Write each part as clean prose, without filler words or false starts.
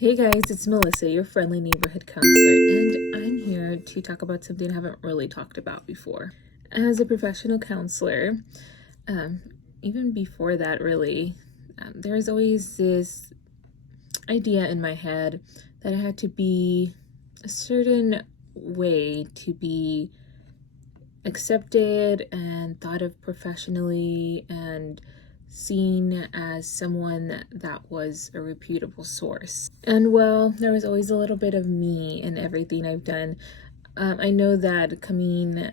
Hey guys, it's Melissa, your friendly neighborhood counselor, and I'm here to talk about something I haven't really talked about before. As a professional counselor, um, even before that, really, there was always this idea in my head that I had to be a certain way to be accepted and thought of professionally and seen as someone that was a reputable source. And well, there was always a little bit of me in everything I've done. I know that coming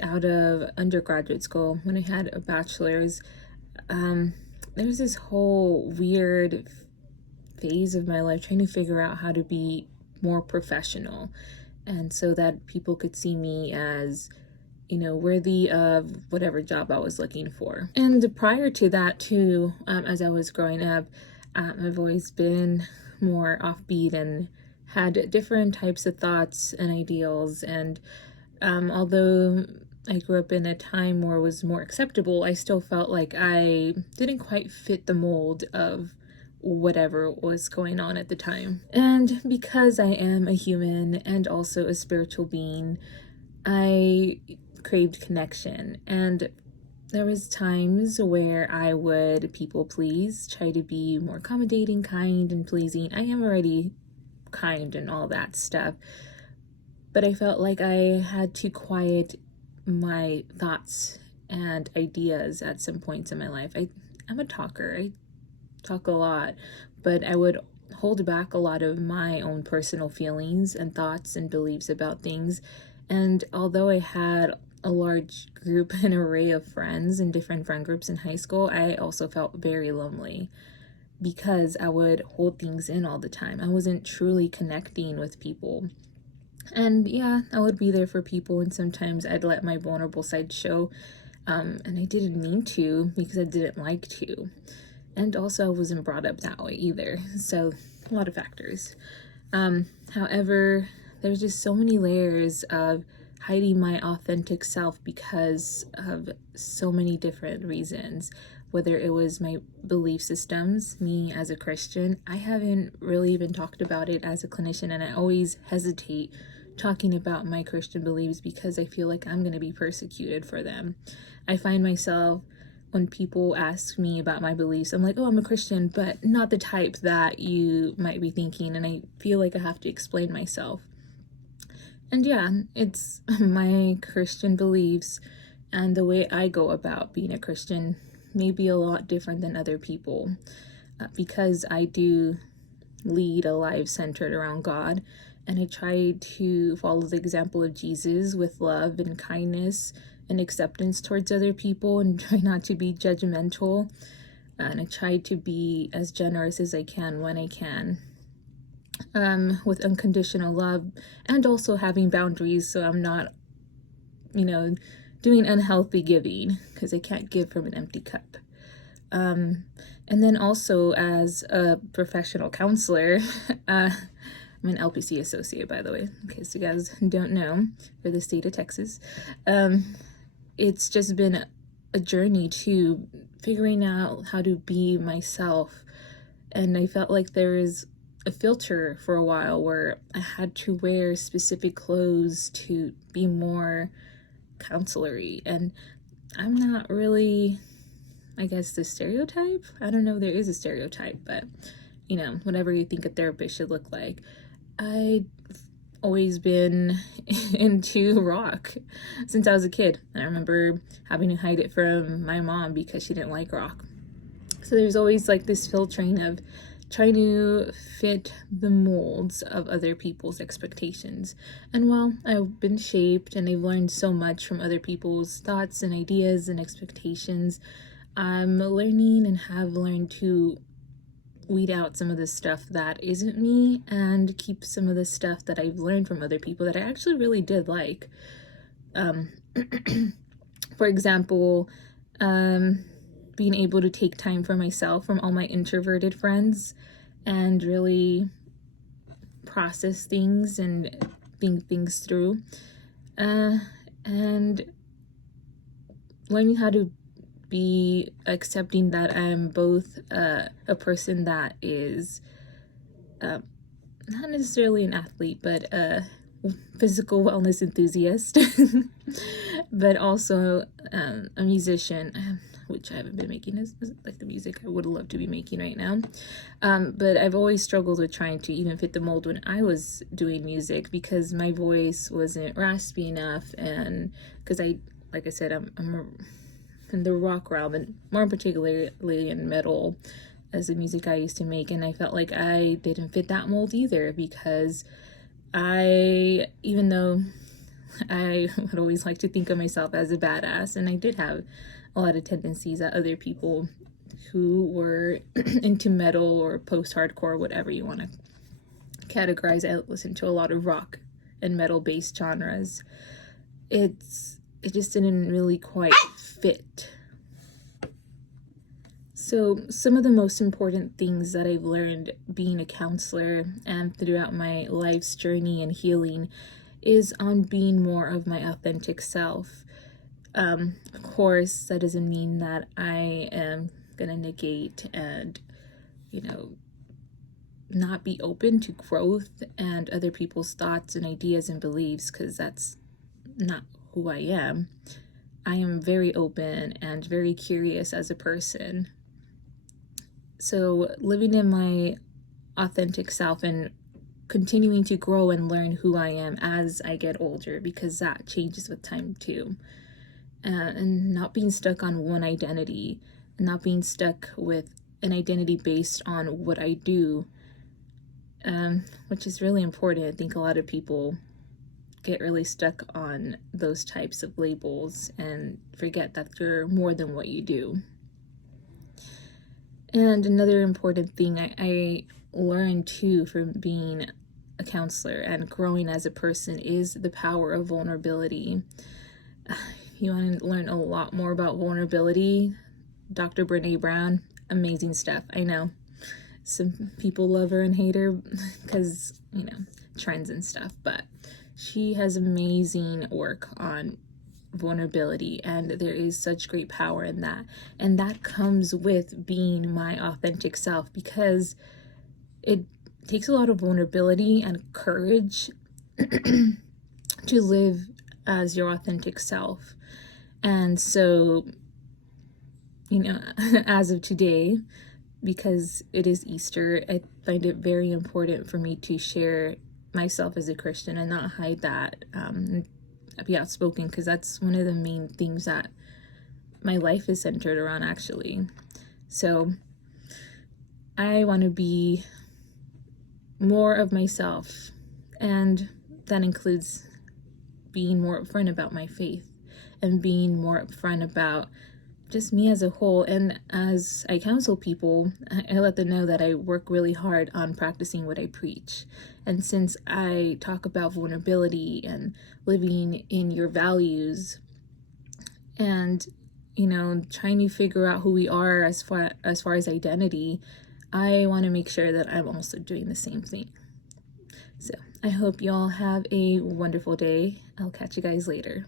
out of undergraduate school, when I had a bachelor's, there's this whole weird phase of my life trying to figure out how to be more professional, and so that people could see me as worthy of whatever job I was looking for. And prior to that, too, as I was growing up, I've always been more offbeat and had different types of thoughts and ideals. And although I grew up in a time where it was more acceptable, I still felt like I didn't quite fit the mold of whatever was going on at the time. And because I am a human and also a spiritual being, I craved connection, and there was times where I would people please, try to be more accommodating, kind, and pleasing. I am already kind and all that stuff, but I felt like I had to quiet my thoughts and ideas at some points in my life. I'm a talker. I talk a lot, but I would hold back a lot of my own personal feelings and thoughts and beliefs about things. And although I had a large group and array of friends in different friend groups in high school, I also felt very lonely because I would hold things in all the time. I wasn't truly connecting with people. And yeah, I would be there for people, and sometimes I'd let my vulnerable side show, and I didn't mean to because I didn't like to. And also, I wasn't brought up that way either. So, a lot of factors. However, there's just so many layers of hiding my authentic self because of so many different reasons. Whether it was my belief systems, me as a Christian, I haven't really even talked about it as a clinician, and I always hesitate talking about my Christian beliefs because I feel like I'm going to be persecuted for them. I find myself, when people ask me about my beliefs, I'm like, oh, I'm a Christian, but not the type that you might be thinking. And I feel like I have to explain myself. And yeah, it's my Christian beliefs and the way I go about being a Christian may be a lot different than other people, because I do lead a life centered around God, and I try to follow the example of Jesus with love and kindness and acceptance towards other people, and try not to be judgmental, and I try to be as generous as I can when I can, with unconditional love, and also having boundaries so I'm not doing unhealthy giving, because I can't give from an empty cup. And then also, as a professional counselor, I'm an LPC associate, by the way, in case you guys don't know, for the state of Texas. It's just been a journey to figuring out how to be myself. And I felt like there was a filter for a while where I had to wear specific clothes to be more counselory. And I'm not really, I guess, the stereotype. I don't know if there is a stereotype, but whatever you think a therapist should look like. I've always been into rock since I was a kid. I remember having to hide it from my mom because she didn't like rock. So there's always like this filtering of trying to fit the molds of other people's expectations. And while I've been shaped and I've learned so much from other people's thoughts and ideas and expectations, I'm learning and have learned to weed out some of the stuff that isn't me and keep some of the stuff that I've learned from other people that I actually really did like. For example, being able to take time for myself from all my introverted friends and really process things and think things through, and learning how to be accepting that I'm both a person that is not necessarily an athlete, but a physical wellness enthusiast, but also a musician, which I haven't been making as like the music I would love to be making right now. But I've always struggled with trying to even fit the mold when I was doing music, because my voice wasn't raspy enough, and because like I said, I'm in the rock realm, and more particularly in metal as the music I used to make, and I felt like I didn't fit that mold either, because even though I would always like to think of myself as a badass, and I did have a lot of tendencies that other people who were into metal or post-hardcore, whatever you want to categorize. I listened to a lot of rock and metal based genres. It just didn't really quite fit. So some of the most important things that I've learned being a counselor and throughout my life's journey and healing is on being more of my authentic self. Of course, that doesn't mean that I am gonna negate and, not be open to growth and other people's thoughts and ideas and beliefs, because that's not who I am. I am very open and very curious as a person. So living in my authentic self and continuing to grow and learn who I am as I get older, because that changes with time too. And not being stuck on one identity, and not being stuck with an identity based on what I do, which is really important. I think a lot of people get really stuck on those types of labels and forget that you're more than what you do. And another important thing I learned too from being a counselor and growing as a person is the power of vulnerability. If you want to learn a lot more about vulnerability, Dr. Brene Brown, amazing stuff. I know some people love her and hate her because, trends and stuff, but she has amazing work on vulnerability, and there is such great power in that. And that comes with being my authentic self, because it takes a lot of vulnerability and courage to live as your authentic self. And so, as of today, because it is Easter, I find it very important for me to share myself as a Christian and not hide that, be outspoken, because that's one of the main things that my life is centered around, actually. So I want to be more of myself, and that includes being more upfront about my faith and being more upfront about just me as a whole. And as I counsel people, I let them know that I work really hard on practicing what I preach. And since I talk about vulnerability and living in your values and, trying to figure out who we are as far as identity, I want to make sure that I'm also doing the same thing. So I hope y'all have a wonderful day. I'll catch you guys later.